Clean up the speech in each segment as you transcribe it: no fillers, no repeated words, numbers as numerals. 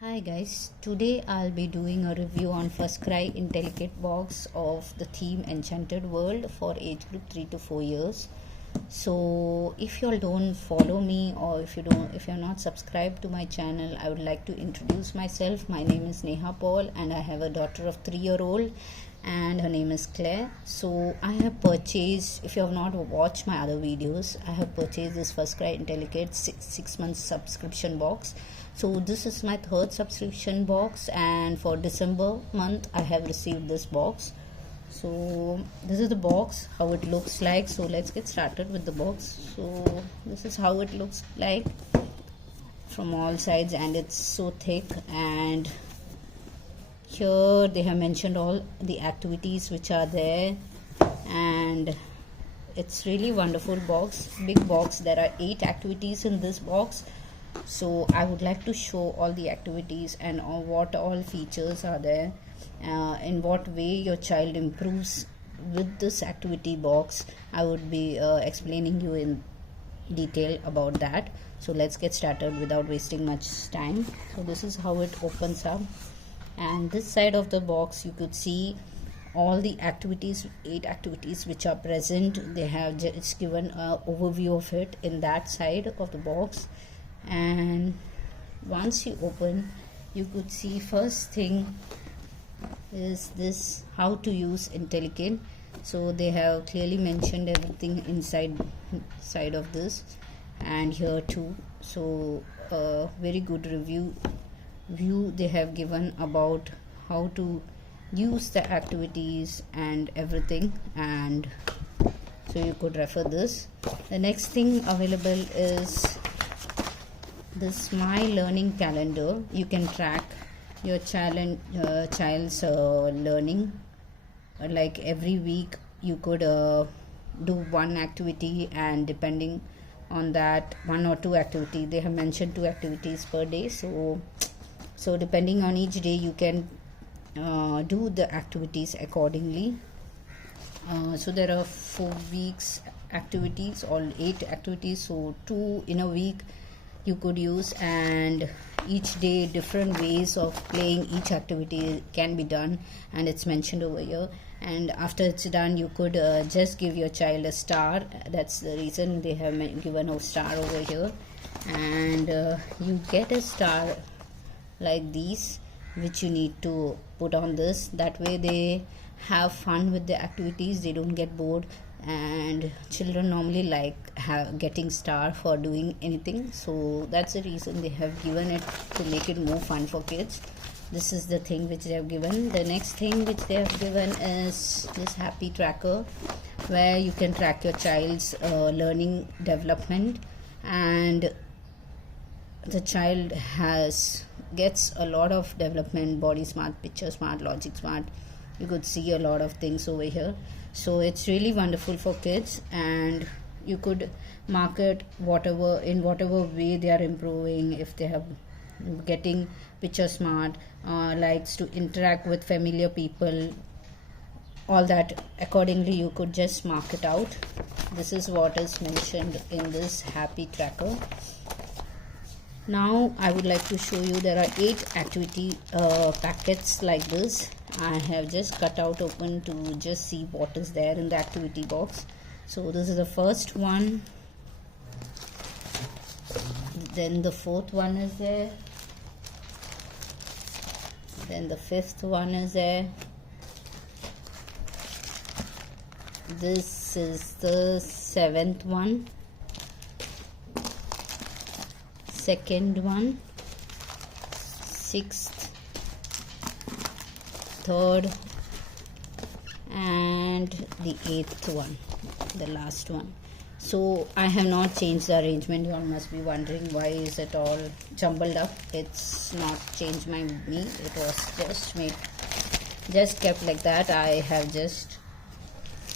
Hi guys, today I'll be doing a review on FirstCry Intellicate box of the theme Enchanted World for age group 3 to 4 years. So if you all don't follow me, or if you're not subscribed to my channel, I would like to introduce myself. My name is Neha Paul and I have a daughter of 3-year-old and her name is Claire. So I have purchased, if you have not watched my other videos, I have purchased this FirstCry Intellicate 6 months subscription box. So this is my third subscription box, and for December month I have received this box. So this is the box, how it looks like. So let's get started with the box. So this is how it looks like from all sides, and it's so thick, and here they have mentioned all the activities which are there, and it's really wonderful box, big box. There are 8 activities in this box. So I would like to show all the activities and what all features are there, in what way your child improves with this activity box. I would be explaining you in detail about that. So let's get started without wasting much time. So this is how it opens up, and this side of the box you could see all the activities, 8 activities which are present. They have just given an overview of it in that side of the box. And once you open, you could see first thing is this, how to use Intellicate. So they have clearly mentioned everything inside of this, and here too. So very good review they have given about how to use the activities and everything, and so you could refer this. The next thing available is this My Learning Calendar. You can track your child's learning. Like every week you could do one activity, and depending on that, 1 or 2 activity, they have mentioned 2 activities per day. So depending on each day you can do the activities accordingly. So there are 4 weeks activities, all 8 activities, so 2 in a week you could use, and each day different ways of playing each activity can be done, and it's mentioned over here. And after it's done, you could just give your child a star. That's the reason they have given a star over here, and you get a star like these, which you need to put on this. That way they have fun with the activities, they don't get bored, and children normally like getting star for doing anything. So that's the reason they have given it, to make it more fun for kids. This is the thing which they have given. The next thing which they have given is this happy tracker, where you can track your child's learning development, and the child gets a lot of development: body smart, picture smart, logic smart. You could see a lot of things over here. So it's really wonderful for kids, and you could mark it in whatever way they are improving. If they have getting picture smart, likes to interact with familiar people, all that, accordingly you could just mark it out. This is what is mentioned in this happy tracker. Now I would like to show you, there are 8 activity packets like this. I have just cut out open to just see what is there in the activity box. So this is the first one, then the 4th one is there, then the 5th one is there, this is the 7th one, 2nd one, 6th, 3rd, and the 8th one, the last one. So I have not changed the arrangement. You all must be wondering why is it all jumbled up. It's not changed by me, it was just kept like that. I have just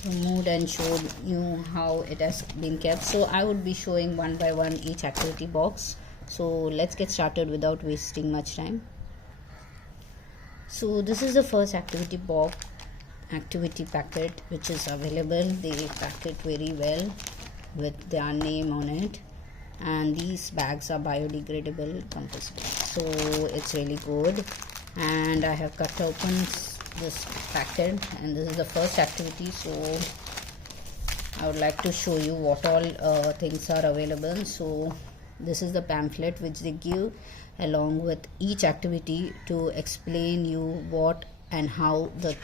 removed and showed you how it has been kept. So I would be showing one by one each activity box. So let's get started without wasting much time. So this is the first activity packet which is available. They pack it very well with their name on it, and these bags are biodegradable, compostable, so it's really good. And I have cut open this packet, and this is the first activity, so I would like to show you what all things are available. So this is the pamphlet which they give along with each activity to explain you what and how the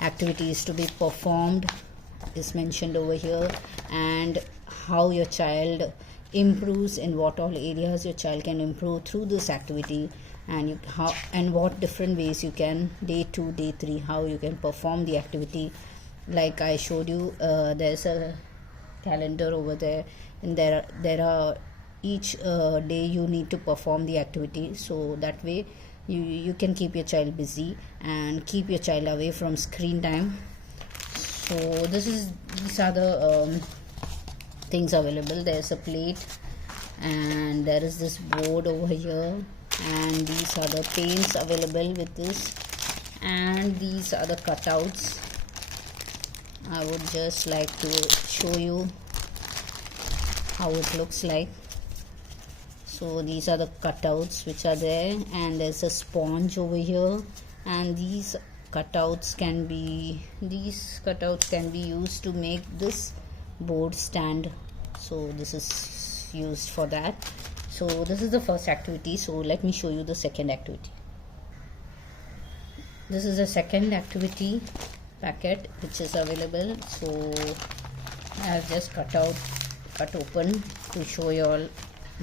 activity is to be performed is mentioned over here, and how your child improves, in what all areas your child can improve through this activity, and how and what different ways you can, day 2, day 3, how you can perform the activity. Like I showed you, there's a calendar over there, and there are each day you need to perform the activity, so that way you can keep your child busy and keep your child away from screen time. So these are the things available. There's a plate, and there is this board over here, and these are the paints available with this, and these are the cutouts. I would just like to show you how it looks like. So these are the cutouts which are there, and there's a sponge over here, and these cutouts can be used to make this board stand, so this is used for that. So this is the first activity, so let me show you the second activity. This is the second activity packet which is available, so I have just cut open to show you all.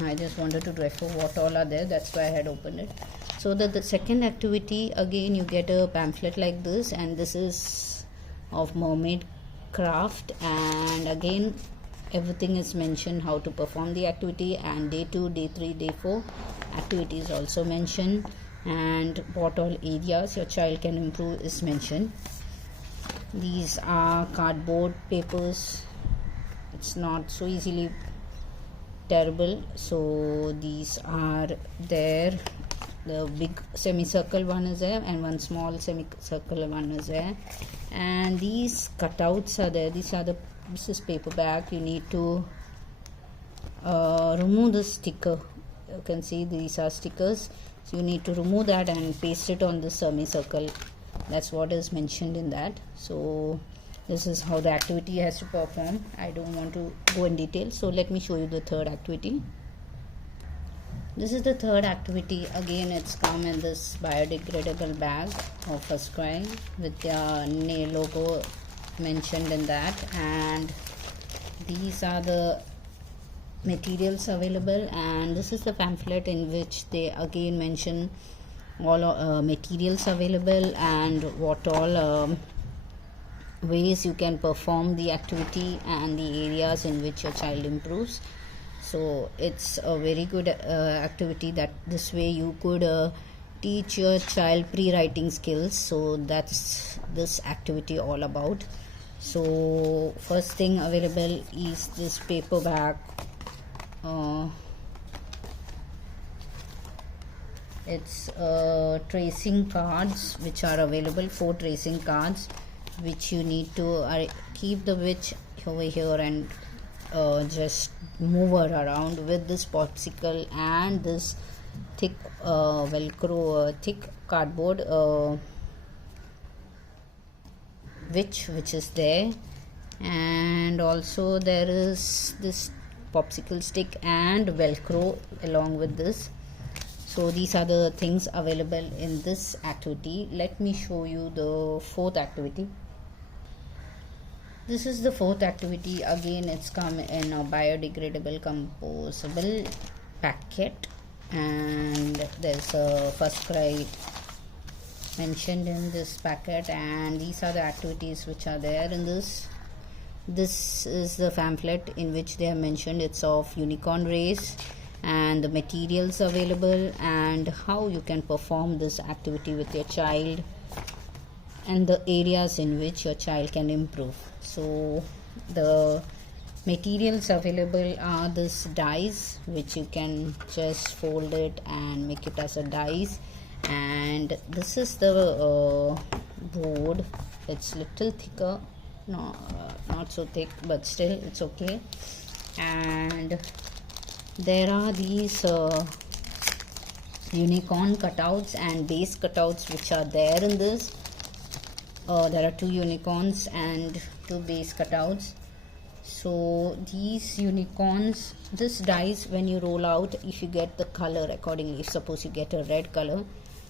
I just wanted to refer what all are there, that's why I had opened it. So the second activity, again you get a pamphlet like this, and this is of mermaid craft, and again everything is mentioned how to perform the activity, and day 2, day 3, day 4 activity is also mentioned, and what all areas your child can improve is mentioned. These are cardboard papers, it's not so easily terrible, so these are there. The big semicircle one is there, and one small semicircle one is there, and these cutouts are there. This is paper bag. You need to remove the sticker. You can see these are stickers, so you need to remove that and paste it on the semicircle. That's what is mentioned in that. So this is how the activity has to perform. I don't want to go in detail, so let me show you the third activity. This is the third activity. Again, it's come in this biodegradable bag of FirstCry with their nail logo mentioned in that, and these are the materials available, and this is the pamphlet in which they again mention all materials available and what all ways you can perform the activity and the areas in which your child improves. So it's a very good activity, that this way you could teach your child pre-writing skills. So that's this activity all about. So first thing available is this paper bag. It's tracing cards which are available, 4 tracing cards which you need to keep the witch over here and just move her around with this popsicle and this thick velcro, thick cardboard which is there, and also there is this popsicle stick and velcro along with this. So these are the things available in this activity. Let me show you the fourth activity. This is the fourth activity. Again, it's come in a biodegradable composable packet, and there's a FirstCry mentioned in this packet, and these are the activities which are there in this. This is the pamphlet in which they are mentioned. It's of unicorn race, and the materials available and how you can perform this activity with your child and the areas in which your child can improve. So the materials available are this dies, which you can just fold it and make it as a dies, and this is the board. It's little thicker, no, not so thick, but still it's okay. And there are these unicorn cutouts and base cutouts which are there in this. There are 2 unicorns and 2 base cutouts. So these unicorns, this dies when you roll out, if you get the color accordingly. If suppose you get a red color,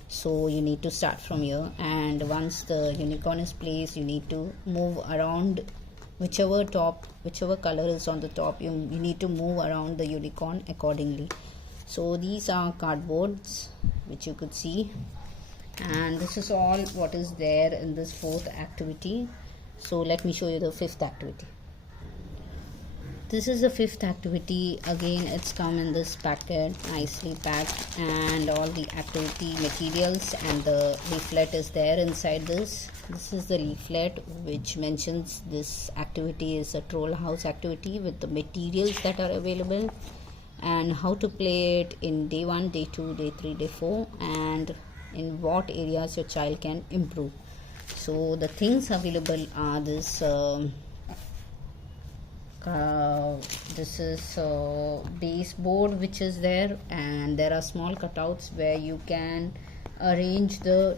so you need to start from here, and once the unicorn is placed, you need to move around whichever color is on the top. You need to move around the unicorn accordingly. So these are cardboards which you could see, and this is all what is there in this 4th activity. So let me show you the 5th activity. This is the 5th activity. Again, it's come in this packet, nicely packed, and all the activity materials and the leaflet is there inside this. This is the leaflet which mentions this activity is a troll house activity with the materials that are available and how to play it in day 1, day 2, day 3, day 4, and in what areas your child can improve. So the things available are this is baseboard which is there, and there are small cutouts where you can arrange the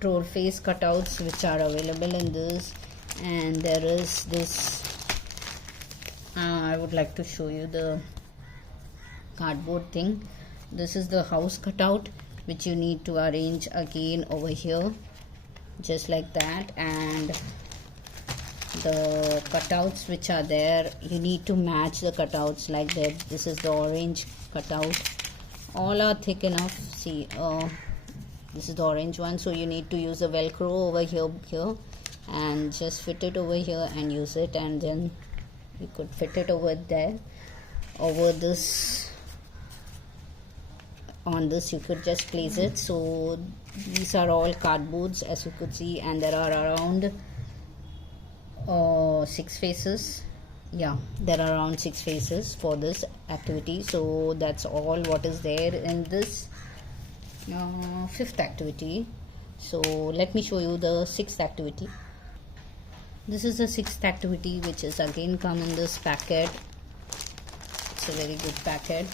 troll face cutouts which are available in this. And there is this I would like to show you the cardboard thing. This is the house cutout which you need to arrange again over here, just like that. And the cutouts which are there, you need to match the cutouts like that. This is the orange cutout, all are thick enough. See, this is the orange one, so you need to use the velcro over here and just fit it over here and use it, and then you could fit it over there. Over this, on this you could just place it. So these are all cardboards as you could see, and there are around 6 faces. Yeah, there are around 6 faces for this activity. So that's all what is there in this 5th activity. So let me show you the 6th activity. This is the 6th activity, which is again come in this packet. It's a very good packet,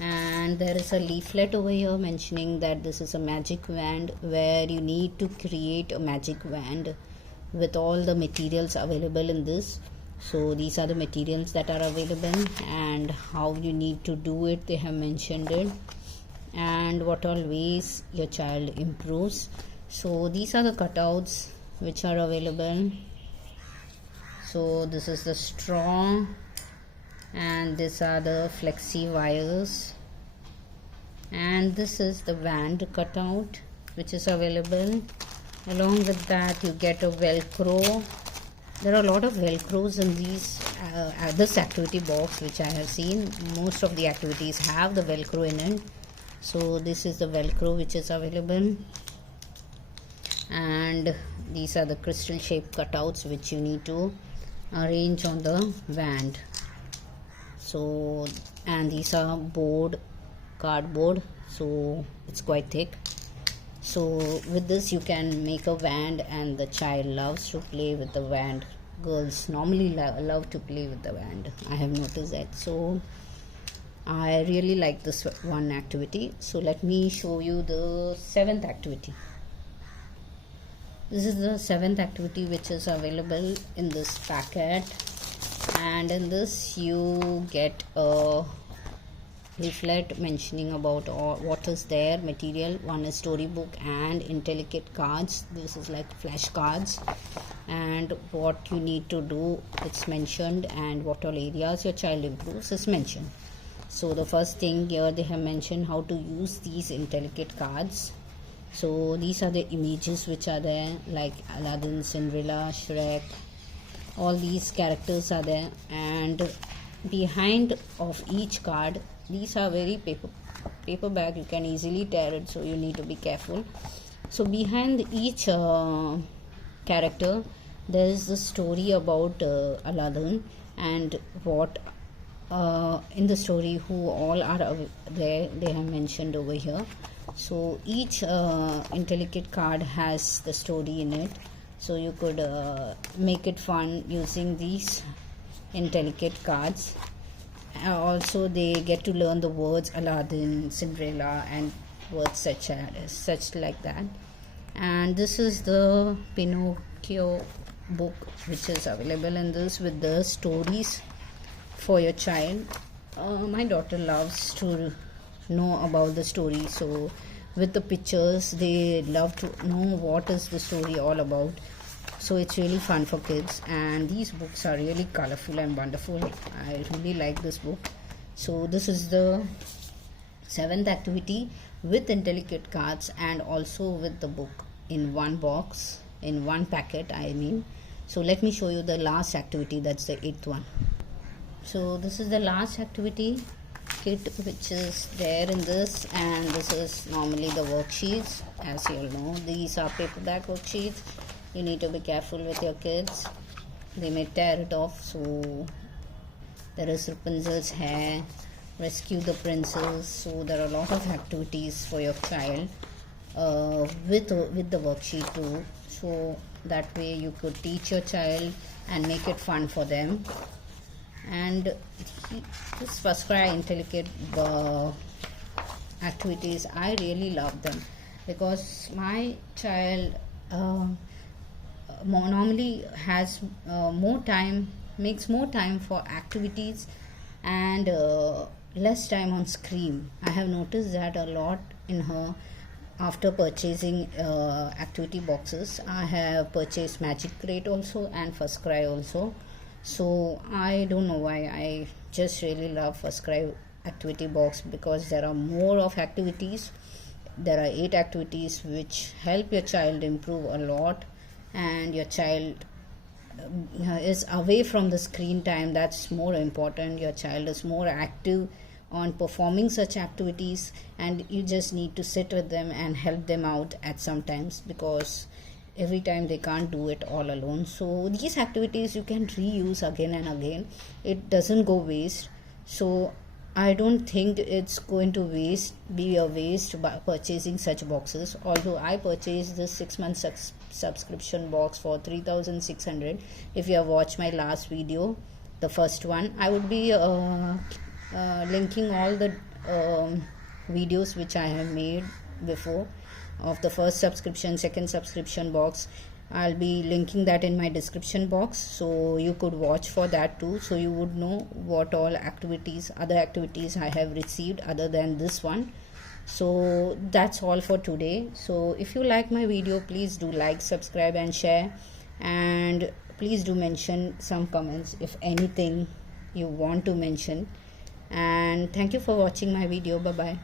and there is a leaflet over here mentioning that this is a magic wand, where you need to create a magic wand with all the materials available in this. So these are the materials that are available, and how you need to do it, they have mentioned it, and what all ways your child improves. So these are the cutouts which are available. So this is the straw, and these are the flexi wires, and this is the wand cutout which is available. Along with that, you get a velcro. There are a lot of velcros in these this activity box which I have seen. Most of the activities have the velcro in it. So this is the velcro which is available, and these are the crystal shaped cutouts which you need to arrange on the wand. So, and these are cardboard, so it's quite thick. So with this you can make a wand, and the child loves to play with the wand. Girls normally love to play with the wand, I have noticed that. So I really like this one activity. So let me show you the 7th activity. This is the 7th activity which is available in this packet, and in this you get a leaflet mentioning about what is their material. One is storybook and intricate cards. This is like flashcards, and what you need to do, it's mentioned, and what all areas your child improves is mentioned. So the first thing here, they have mentioned how to use these intricate cards. So these are the images which are there, like Aladdin, Cinderella, Shrek, all these characters are there, and behind of each card, these are very paper bag, you can easily tear it, so you need to be careful. So behind each character, there is the story about Aladdin, and what in the story who all are there, they have mentioned over here. So each intricate card has the story in it, so you could make it fun using these intricate cards. Also they get to learn the words Aladdin, Cinderella, and words such like that. And this is the Pinocchio book which is available in this, with the stories for your child. My daughter loves to know about the story, so with the pictures they love to know what is the story all about. So it's really fun for kids, and these books are really colorful and wonderful. I really like this book. So this is the 7th activity with intelligent cards and also with the book in one box, in one packet I mean. So let me show you the last activity, that's the 8th one. So this is the last activity kit which is there in this, and this is normally the worksheets. As you all know, these are paperback worksheets. You need to be careful with your kids, they may tear it off. So there is Rapunzel's hair, rescue the princess. So there are a lot of activities for your child with the worksheet too, so that way you could teach your child and make it fun for them. And this First Cry Intellicate activities, I really love them because my child normally has more time, makes more time for activities and less time on screen. I have noticed that a lot in her. After purchasing activity boxes, I have purchased Magic Crate also and First Cry also. So I don't know why, I just really love First Cry activity box because there are more of activities. There are 8 activities which help your child improve a lot, and your child is away from the screen time. That's more important. Your child is more active on performing such activities, and you just need to sit with them and help them out at some times, because every time they can't do it all alone. So these activities you can reuse again and again, it doesn't go waste. So I don't think it's going to be a waste by purchasing such boxes. Although I purchased this 6-month subscription box for 3,600. If you have watched my last video, the first one, I would be linking all the videos which I have made before of the first subscription, second subscription box. I'll be linking that in my description box, so you could watch for that too, so you would know what all activities, other activities I have received other than this one. So that's all for today. So if you like my video, please do like, subscribe and share, and please do mention some comments if anything you want to mention. And thank you for watching my video. Bye bye.